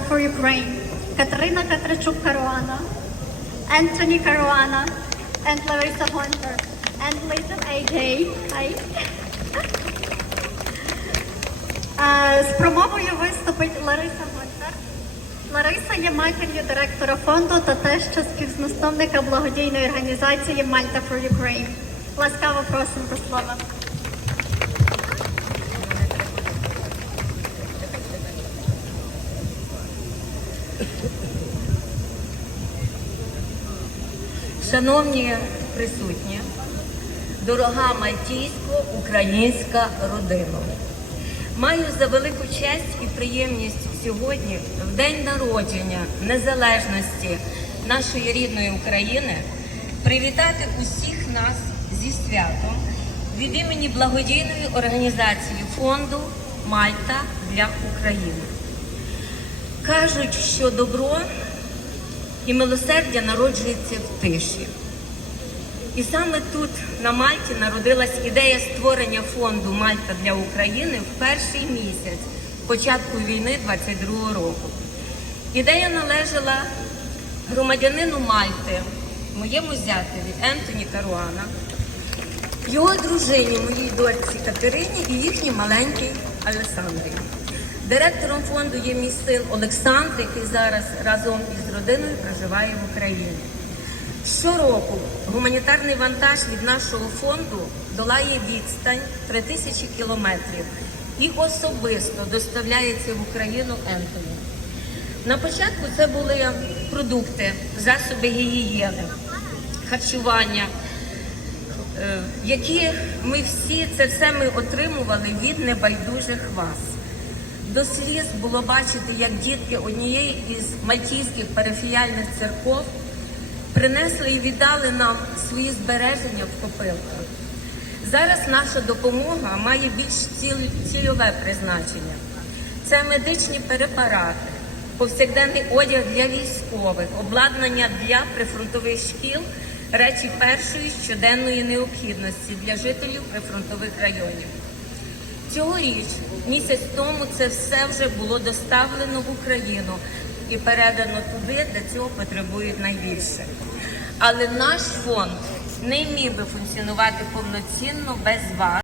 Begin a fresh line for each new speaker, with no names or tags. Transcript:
for Ukraine, Katarina Katrachuk Caruana, Anthony Caruana, and Larissa Hunter, and Lisa AJ. Hi. З промовою виступить Лариса Гонтар. Лариса є матір'ю директора фонду та теща співзасновника благодійної організації Malta for Ukraine. Ласкаво просимо до слова.
Шановні присутні, дорога мальтійсько-українська родина, маю за велику честь і приємність сьогодні, в день народження незалежності нашої рідної України, привітати усіх нас зі святом від імені благодійної організації фонду Мальта для України. Кажуть, що добро і милосердя народжується в тиші. І саме тут, на Мальті, народилась ідея створення фонду Мальта для України в перший місяць початку війни 22-го року. Ідея належала громадянину Мальти, моєму зятеві Ентоні Каруана, його дружині, моїй дочці Катерині і їхній маленькій Олександрі. Директором фонду є мій син Олександр, який зараз разом із родиною проживає в Україні. Щороку гуманітарний вантаж від нашого фонду долає відстань 3000 кілометрів і особисто доставляється в Україну Ентоні. На початку це були продукти, засоби гігієни, харчування, е, які ми всі це все ми отримували від небайдужих вас. До сліз було бачити, як дітки однієї із мальтійських парафіяльних церков принесли і віддали нам свої збереження в копилках. Зараз наша допомога має більш цільове призначення. Це медичні препарати, повсякденний одяг для військових, обладнання для прифронтових шкіл, речі першої щоденної необхідності для жителів прифронтових районів. Цьогоріч, місяць тому, це все вже було доставлено в Україну і передано туди, де цього потребують найбільше. Але наш фонд не міг би функціонувати повноцінно без вас.